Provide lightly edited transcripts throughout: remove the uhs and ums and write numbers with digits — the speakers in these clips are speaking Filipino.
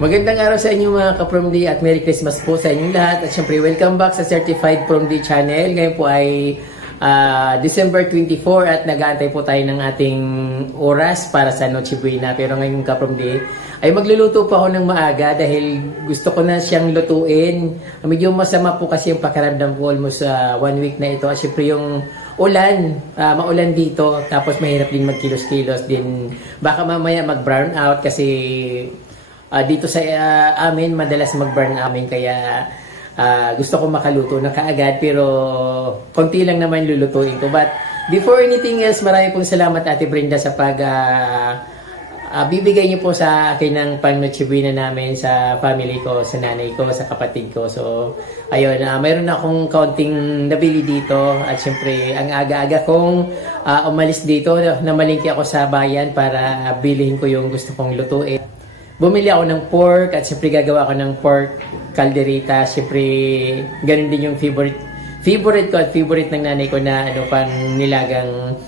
Magandang araw sa inyo mga ka-From D at Merry Christmas po sa inyong lahat. At syempre, welcome back sa Certified From D channel. Ngayon po ay December 24 at nag-aantay po tayo ng ating oras para sa Noche Buena. Pero ngayon ka-From D ay magluluto po ako ng maaga dahil gusto ko na siyang lutuin. Medyo masama po kasi yung pakiramdam ko almost 1 week na ito. At syempre yung ulan, maulan dito. Tapos mahirap din magkilos-kilos din. Baka mamaya mag-brown out kasi dito sa amin, madalas mag-burn amin kaya gusto ko makaluto na kaagad pero konti lang naman lulutuin ko. But before anything else, marami pong salamat Ate Brenda sa bibigay niyo po sa akin ng pang-Noche Buena namin sa family ko, sa nanay ko, sa kapatid ko. So, ayun, mayroon akong kaunting nabili dito at syempre, ang aga-aga kong umalis dito, namalingki ako sa bayan para bilhin ko yung gusto kong lutuin. Bumili ako ng pork at siyempre gagawa ko ng pork calderita. Siyempre, ganun din yung favorite ko at favorite ng nanay ko na pang nilagang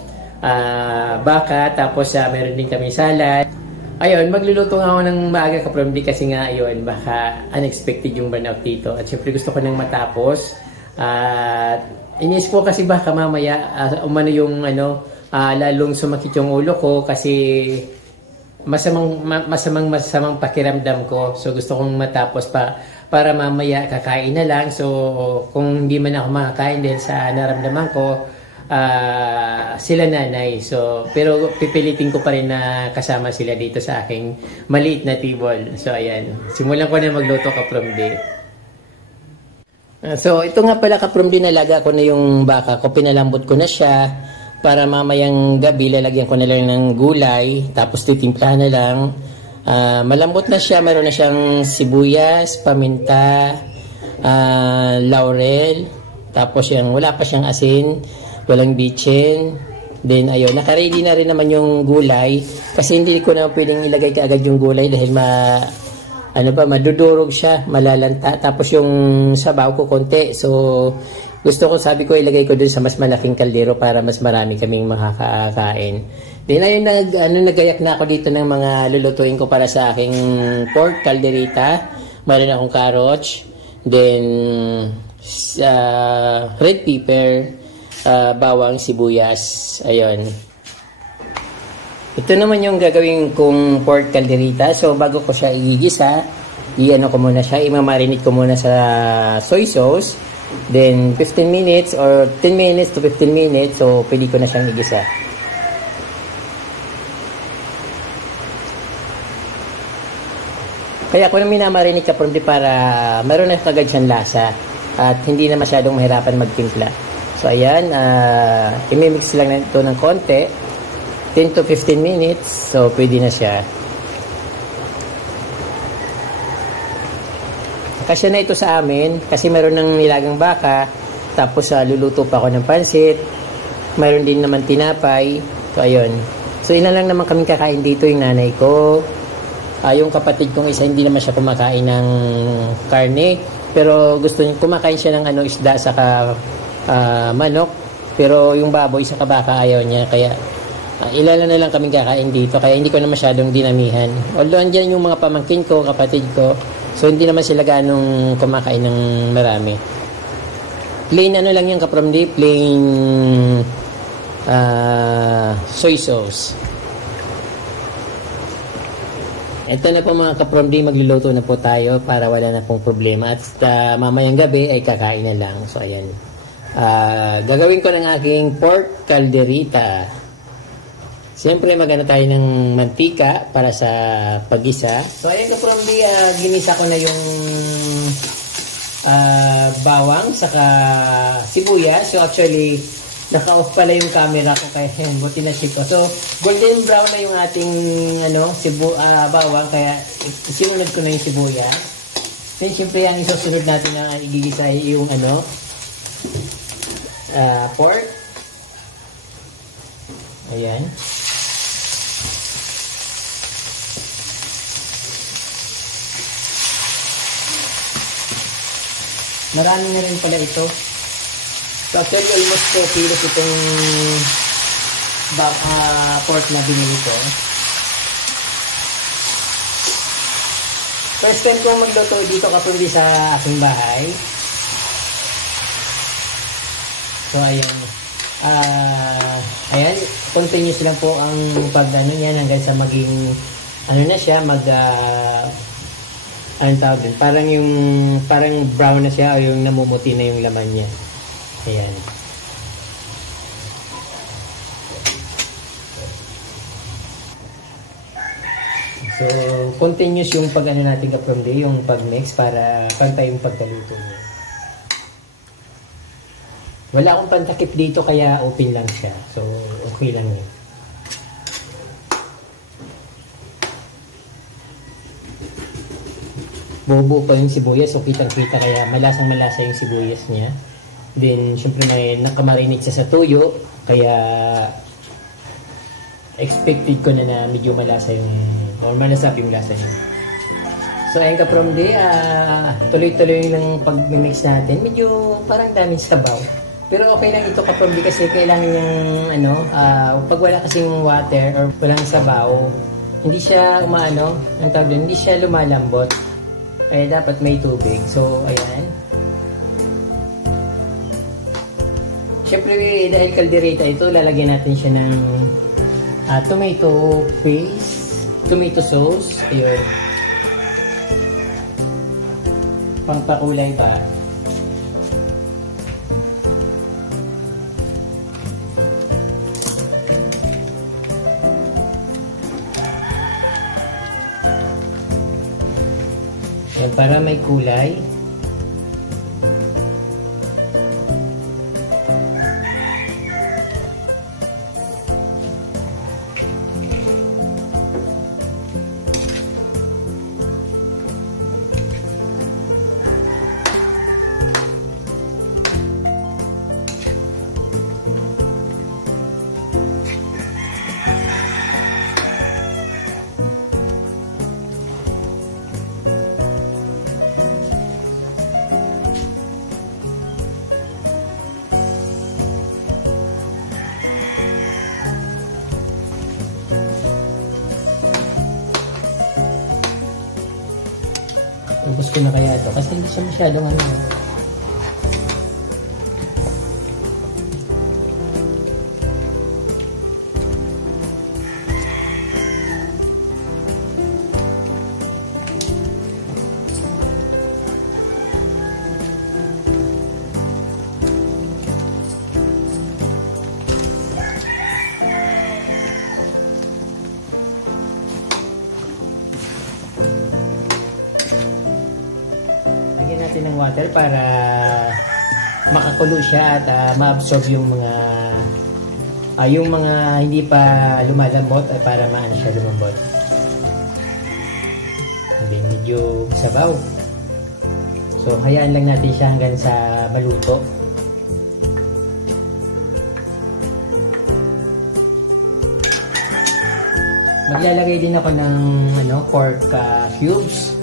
baka. Tapos meron din kami salad. Ayun, magluluto nga ako ng maaga ka-From D kasi nga ayun, baka unexpected yung burnout dito. At siyempre gusto ko nang matapos. Inis ko kasi baka mamaya yung lalong sumakit yung ulo ko kasi masamang pakiramdam ko. So gusto kong matapos para mamaya kakain na lang. So kung hindi man ako makakain dahil sa naramdaman ko, sila nanay. So pero pipilitin ko pa rin na kasama sila dito sa aking maliit na table. So ayan, simulan ko na magluto ka-From D. So ito nga pala ka-From D, nalaga ko na yung baka ko, pinalambot ko na siya. Para mamayang gabi, lalagyan ko na lang ng gulay, tapos titimplahan na lang. Malambot na siya, meron na siyang sibuyas, paminta, laurel, tapos wala pa siyang asin, walang bitchin. Then ayun, naka-ready na rin naman yung gulay, kasi hindi ko na pwedeng ilagay kaagad yung gulay dahil madudurog siya, malalanta. Tapos yung sabaw ko konti, so gusto ko, sabi ko, ilagay ko dun sa mas malaking kaldero para mas marami kaming makakain. Then ayun, nagayak na ako dito ng mga lulutuin ko para sa aking pork calderita. Mayroon akong carrots, then red pepper, bawang, sibuyas. Ayun. Ito naman yung gagawin kong pork calderita. So bago ko siya igigisa, ko muna siya, imamarinate ko muna sa soy sauce. Then 15 minutes or 10 minutes to 15 minutes, so pwede ko na siyang igisa. Kaya ako na minamarinate ka-From D para meron na kagad siyang lasa at hindi na masyadong mahirapan magtimpla. So ayan, imimix lang na ito ng konti, 10 to 15 minutes, so pwede na siya. Kasi na ito sa amin, kasi mayroon ng nilagang baka, tapos luluto pa ako ng pansit, mayroon din naman tinapay. So ayun, so ilan lang naman kaming kakain dito, yung nanay ko, yung kapatid kong isa hindi naman siya kumakain ng karne, pero gusto niya, kumakain siya ng isda saka manok, pero yung baboy saka baka ayaw niya, kaya ilan na lang kaming kakain dito, kaya hindi ko na masyadong dinamihan. Although andyan yung mga pamangkin ko, kapatid ko, so hindi naman sila ganong kumakain ng marami. Plain lang yung ka-From D, plain soy sauce. Ito na po mga ka-From D, magluluto na po tayo para wala na pong problema. At mamayang gabi ay kakain na lang. So ayan. Gagawin ko ng aking pork calderita. Siyempre, magana tayo ng mantika para sa pag-isa. So, ayan ka-From D, ginisa ko na yung bawang saka sibuyas. So, actually, naka-off pala yung camera ko kaya buti na chip ko. So, golden brown na yung ating bawang kaya sinunod ko na yung sibuyas. Then, siyempre, ang isusunod natin na igigisa yung pork. Ayan. Marami na rin pala ito. So actually almost 2 kilos itong pork na binili ko. First time kong magluto dito kapag sa aking bahay. So, ayan. Ayan, continuous lang po ang pag-ano niyan hanggang sa maging, ano na siya, anong tawag din? Parang brown na siya o yung namumuti na yung laman niya. Ayan. So, continuous yung pag-ano natin from day, yung pag-mix para pantay yung pagkaluto niya. Wala akong pantakip dito kaya open lang siya. So, okay lang yun. Buo-buo pa yung sibuyas. So, kitang-kita kaya malasang-malasa yung sibuyas niya. Then, syempre may nakamarinate siya sa tuyo. Kaya, expected ko na medyo malasa yung or malasap yung lasa niya. So, ayun ka from day, tuloy-tuloy lang pag-mix natin. Medyo parang daming sabaw. Pero okay lang ito ka from day kasi kailangan yung, pag wala kasing water or walang sabaw, hindi siya hindi siya lumalambot. Kaya dapat may tubig. So, ayan. Siyempre, dahil kaldereta ito, lalagyan natin siya ng tomato paste. Tomato sauce, ayun. Pangpakulay ba? Yan, para may kulay. Ubus ko na kaya ito kasi hindi siya masyadong natin ng water para makakulo siya at ma-absorb yung mga hindi pa lumalambot at para maano siya lumambot. Hindi medyo sabaw. So hayaan lang natin siya hanggang sa maluto. Maglalagay din ako ng pork cubes.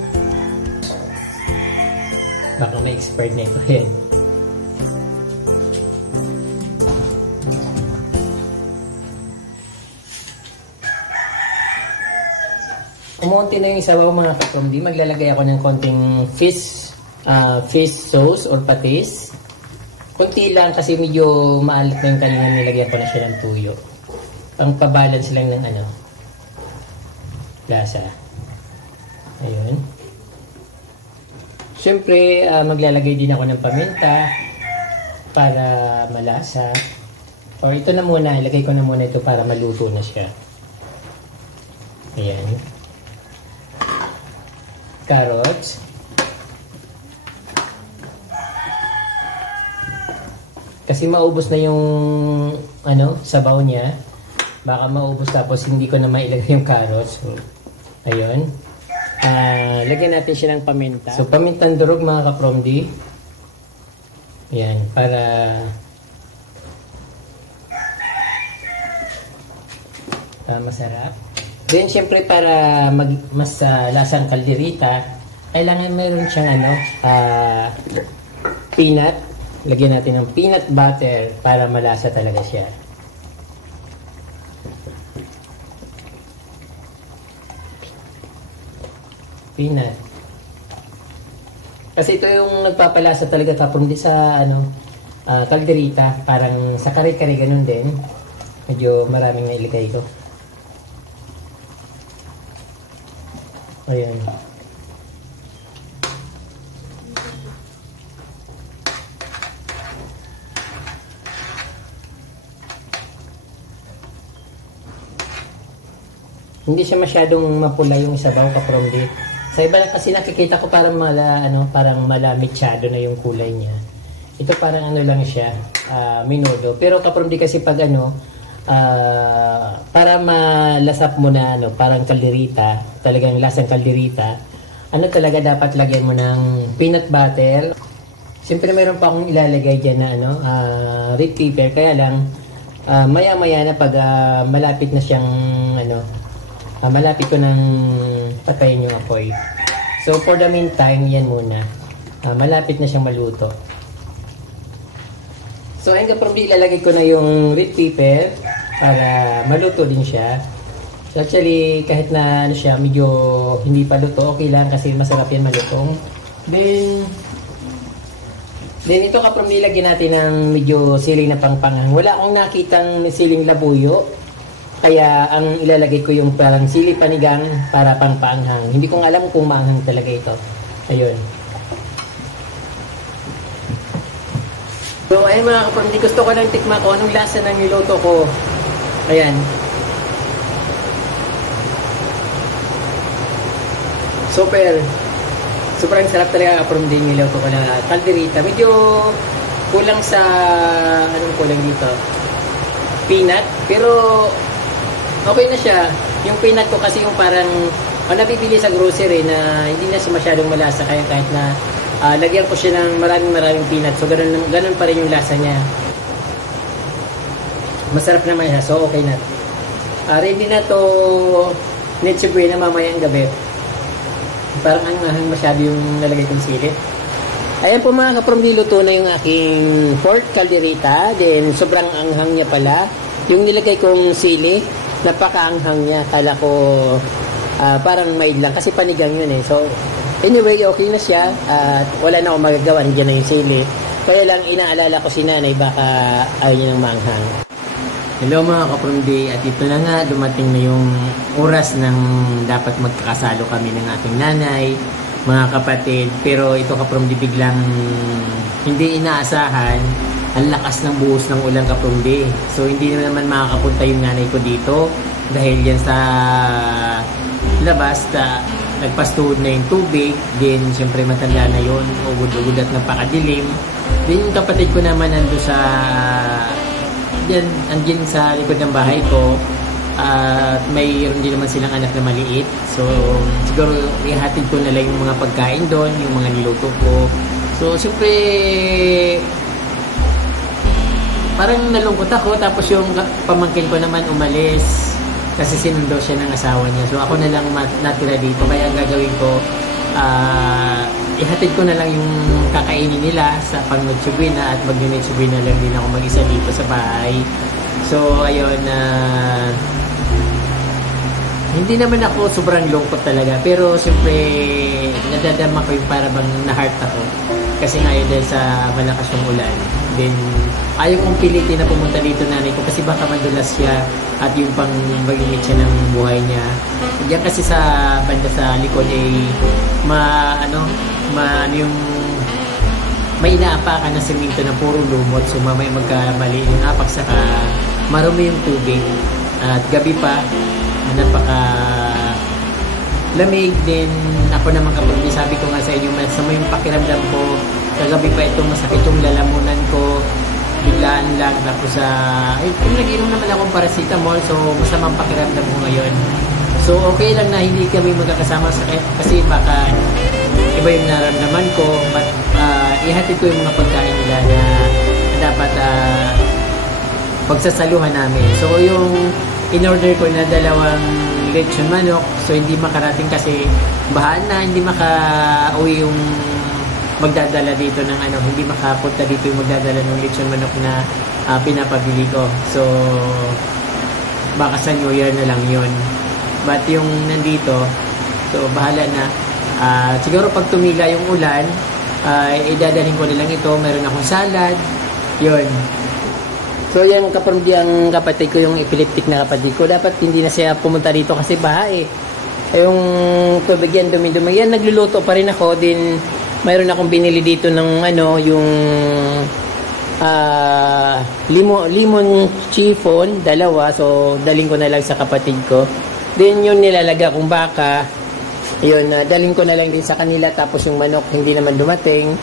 Baka may expired na ito. Ayan. Kumunti na yung sabaw mga katromdi. Maglalagay ako ng konting fish sauce or patis. Kunti lang kasi medyo maalat na yung kanina nilagyan ko na siya ng tuyo. Pang pabalance lang ng lasa. Ayun. Siyempre, maglalagay din ako ng paminta para malasa. O ito na muna, ilagay ko na muna ito para maluto na siya. Ayan. Carrots. Kasi maubos na yung sabaw niya. Baka maubos tapos hindi ko na mailagay yung carrots. So, ayun. Lagyan natin siya ng paminta. So, pamintang durog mga kapromdi. Yan, para masarap. Then, syempre, para mas lasang kalderita, kailangan meron siyang peanut. Lagyan natin ng peanut butter para malasa talaga siya. Peanut. Kasi ito yung nagpapalasa talaga kapag hindi sa kalderita, parang sa kare-kare ganun din. Medyo maraming nailagay ko. Ayan. Hindi siya masyadong mapula yung sabaw kapromdi. Sa iba kasi nakikita ko parang parang malamitsado na yung kulay niya. Ito parang lang siya, minudo. Pero kapromdi kasi pag para malasap mo na parang kalderita, talagang lasang kalderita, talaga dapat lagyan mo ng peanut butter. Siyempre mayroon pa akong ilalagay dyan na red pepper, kaya lang maya-maya na pag malapit na siyang malapit ko ng patayin yung apoy. So for the meantime, yan muna. Malapit na siyang maluto. So ayun kapromdi, ilalagay ko na yung red pepper para maluto din siya. So actually, kahit na siya medyo hindi pa luto, okay lang kasi masarap yan malutong. Then ito kapromdi, lagyan natin ng medyo siling na pangpanghang. Wala akong nakitang siling labuyo. Kaya ang ilalagay ko yung parang sili panigang para pangpanghang. Hindi ko alam kung maanghang talaga ito. Ayun. So ayun mga kapromdi, gusto ko lang tikma ko anong lasa ng niluto ko. Ayan. Sobrang sarap talaga kapromdi yung niluto ko na kalderita. Medyo kulang sa anong kulang dito? Peanut. Pero okay na siya. Yung peanut ko kasi yung parang nabibili sa grocery na hindi na siya masyadong malasa, kaya kahit na lagyan ko siya ng maraming peanut, so ganun pa rin yung lasa niya. Masarap naman siya, so okay na. Ready na to Noche Buena mamayang gabi. Parang anghang masyado yung nalagay kong sili. Ayan po mga kapromdi, luto na yung aking pork calderita. Then sobrang anghang niya pala. Yung nilagay kong sili, napakaanghang niya. Kala ko parang mild lang kasi panigang yun eh. So anyway, okay na siya. Wala na akong magagawa. Nandiyan na yung sili. Kaya lang inaalala ko si nanay, baka ayaw niya ng maanghang. Hello mga kapromdi, at ito na nga, dumating na yung oras ng dapat magkakasalo kami ng aking nanay, mga kapatid. Pero ito kapromdi, biglang hindi inaasahan, ang lakas ng buhos ng ulan kapromdi. So hindi naman makakapunta yung nanay ko dito dahil yan sa labas nagpastuhod na yung tubig. Then syempre matanda na yun, ugod-ugod at napakadilim. Then yung kapatid ko naman nando sa andyan sa likod ng bahay ko, at mayroon din naman silang anak na maliit. So siguro ihatid ko na lang yung mga pagkain doon, yung mga niluto ko. So siyempre parang nalungkot ako. Tapos yung pamangkin ko naman umalis kasi sinundo siya ng asawa niya. So ako na lang natira dito. Kaya ang gagawin ko, ihatid ko na lang yung kakainin nila sa pang-Noche Buena, at mag-Noche Buena lang din ako mag-isa dito sa bahay. So ayun, hindi naman ako sobrang lungkot talaga, pero siyempre nadadama ko yung para bang na-heart ako kasi ngayon dahil sa malakas yung ulan. Then ayaw kong pilitin na pumunta dito nanay ko kasi baka madulas siya at yung pang mag-init siya ng buhay niya. Diyan kasi sa banda sa likod yung may inaapakan na semento na puro lumot, so mamaya magkamali yung apak, saka marumi yung tubig, at gabi pa napaka lamig din. Ako naman kapag sabi ko nga sa inyo, masama yung pakiramdam ko kagabi pa, itong masakit yung lalamunan ko biglaan lang. Tapos kung nag-inom naman akong paracetamol, so masamang pakiramdam ko ngayon. So okay lang na hindi kami magkakasama kasi baka iba yung naramdaman ko, but ihatid ko yung mga pagkain nila na dapat pagsasaluhan namin. So yung in-order ko na 2 lechon manok, so hindi makarating kasi bahaan na, hindi maka-uwi yung magdadala dito ng hindi makapunta dito yung magdadala ng lechon manok na pinapabili ko. So baka sa New Year na lang yun. But yung nandito, so bahala na. Siguro pag tumila yung ulan, idadalhin ko nilang ito. Meron akong salad. Yun. So yung kaparmdi ang kapatid ko, yung epileptic na kapatid ko, dapat hindi na siya pumunta dito kasi baha eh. Yung tubig yan, dumi-dumi yan, nagluluto pa rin ako. Din mayroon akong binili dito ng ano, yung lemon chiffon, dalawa. So daling ko na lang sa kapatid ko. Then yun nilalaga kong baka. Yun, daling ko na lang din sa kanila. Tapos yung manok hindi naman dumating.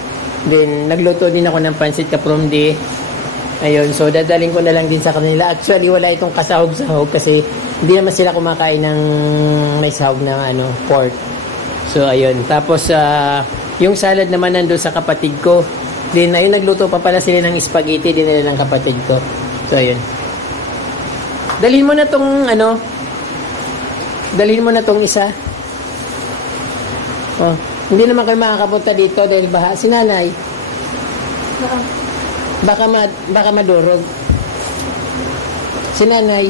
Then nagluto din ako ng pansit kapromdi. Ayun, so dadaling ko na lang din sa kanila. Actually, wala itong kasahog-sahog kasi hindi naman sila kumakain ng may sahog ng ano, pork. So, ayun. Tapos, yung salad naman nandun sa kapatid ko. Then, ayun, nagluto pa pala sila ng spaghetti din nila ng kapatid ko. So, ayun. Dalhin mo na tong, ano, dalhin mo na tong isa. Oh, hindi naman kayo makakapunta dito dahil baha. Si nanay. Baka madurog. Si nanay.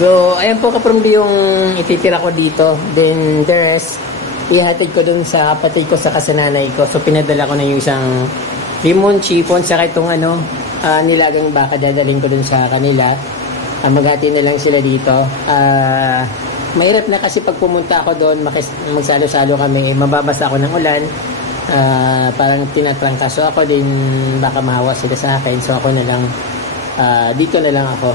So, ayan po kapromdi yung ititira ko dito. Then, the rest, ihatid ko dun sa kapatid ko sa kasananay ko. So, pinadala ko na yung isang lemon chiffon, saka itong ano, nilagang baka, dadaling ko dun sa kanila. Maghati na lang sila dito. Mahirap na kasi pag pumunta ako doon, magsalo-salo kami, mababasa ako ng ulan. Parang tinatrangkaso ako din, baka mahawa sila sa akin, so ako na lang dito na lang ako.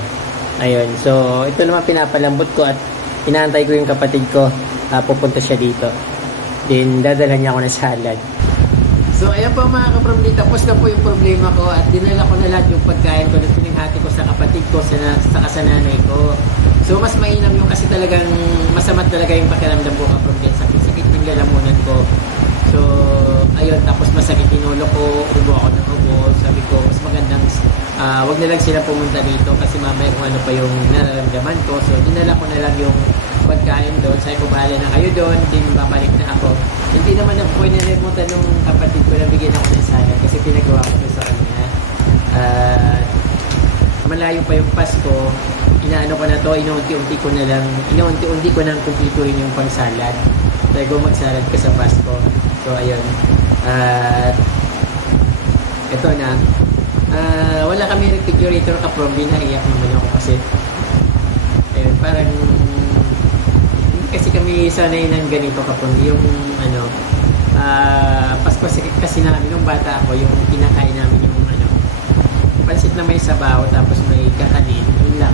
Ayun, so ito naman pinapalambot ko at inaantay ko yung kapatid ko, pupunta siya dito, then dadalhan niya ako ng salad. So ayan po mga kapromdi, tapos na po yung problema ko at dinala ko na lahat yung pagkain ko na pinaghati ko sa kapatid ko, sa kasananay ko. So mas mainam yung kasi talagang masama talaga yung pakiramdam ko kapromdi, sakit-sakit yung lalamunan ko. So, ayun, tapos masakit yung ulo ko, ubo ako ng ubo. Sabi ko, mas magandang wag na lang sila pumunta dito kasi mamaya kung ano pa yung nararamdaman ko. So, dinala ko na lang yung pagkain doon. Sabi ko, bahala na kayo doon, hindi babalik na ako. Hindi naman ako pinalimutan nung kapatid ko na bigyan ako ng salad kasi pinagawa ko sa kanya. Malayo pa yung Pasko, inaano ko na to, inuunti-unti ko nang kumplituhin yung pang-salad. Sabi ko, magsalad ka sa Pasko. So, ayun. Ito na. Wala kami refrigerator kapromdi, naiyak naman ako kasi ayun, parang hindi kasi kami sanay ng ganito kapromdi. Yung ano, Pasko kasi namin, nung bata ako, yung kinakain namin yung ano, pansit na may sabaw, tapos may kakanin, yun lang.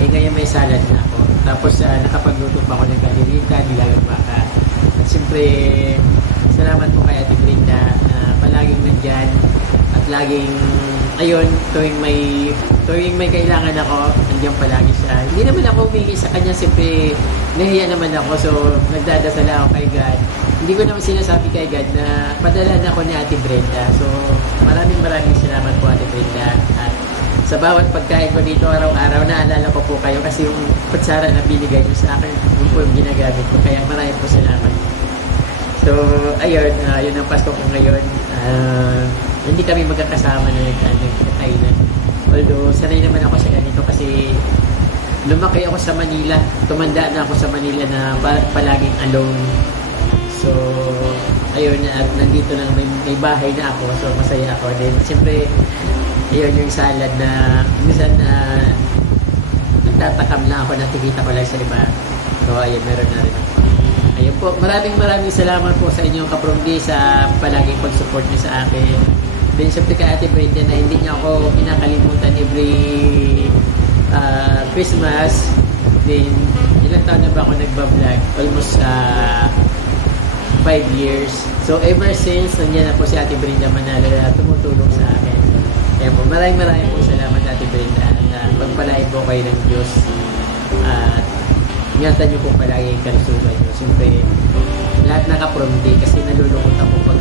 Ngayon may salad na ako. Tapos nakapagluto pa ako ng kalirita, nilagang baka. At siyempre, salamat po kay Ate Brenda na palaging nandyan at laging, ayun, tuwing may kailangan ako, nandiyan palagi siya. Hindi naman ako humingi sa kanya, siyempre nahiya naman ako, so nagdadasal ako kay God. Hindi ko naman sinasabi kay God na padalan ako ni Ate Brenda. So maraming salamat po Ate Brenda. At sa bawat pagkain ko dito araw-araw, naalala ko po kayo kasi yung kutsara na binigay nyo sa akin, yun po yung ginagamit ko. Kaya maraming po salamat. So, ayun, yun ang Pasko ko ngayon. Hindi kami magkakasama na nagkakainan. Although, sanay naman ako sa ganito kasi lumaki ako sa Manila. Tumanda na ako sa Manila na palaging alone. So, ayun, nandito na may bahay na ako. So, masaya ako. Then, siyempre, ayun yung salad na minsan nagtatakam lang ako, nakikita ko lang sa iba. So, ayun, meron na rin ako. Ayun po, maraming salamat po sa inyong kapromdi sa palaging pag-support niyo sa akin. Then, siyempre kay Ate Brenda na hindi niya ako pinakalimutan every Christmas. Then, ilang taon na ba ako nagbablog? Almost 5 years. So, ever since, nandiyan na po si Ate Brenda Manalo na tumutulong sa akin. Kaya po, maraming po salamat Ate Brenda na pagpalain po kayo ng Diyos at ingatan niyo po palagi yung kalusugan niyo. Siyempre, lahat nakapromdi kasi nalulungkot ako pag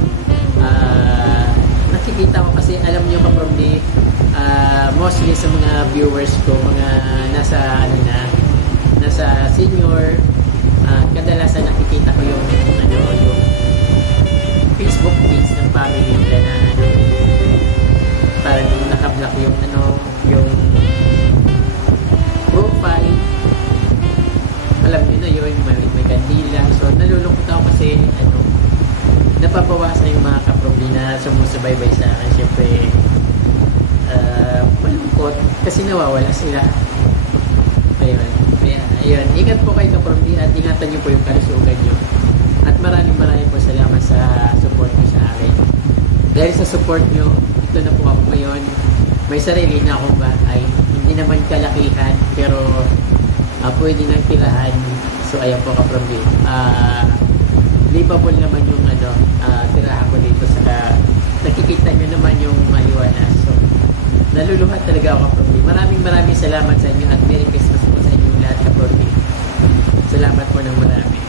nakikita ko kasi alam niyo kapromdi, mostly sa mga viewers ko, mga nasa senior, kadalasan nakikita ko yung yung Facebook page ng family nila na parang naka-block yung profile. Alam niyo na yun, may kandila. So nalulungkot ako kasi napapawa sumusubaybay sa akin. Siyempre, malungkot kasi nawawala sila. Ayun. Kaya, ayun. Ingat po kayo kaparmi at ingatan niyo po yung kalusugan niyo. At maraming po salamat sa support niyo sa akin. Dahil sa support niyo, ito na po ako ngayon. May sarili na akong bahay. Hindi naman kalakihan, pero pwede nang tirahan. So, ayan po kaparmi. Livable naman yung tirahan ko dito. Saka nakikita nyo naman yung maliwanas. So, naluluhat talaga ako kaparmi. Maraming salamat sa inyo at Merry Christmas po sa inyong lahat kaparmi. Salamat po ng marami.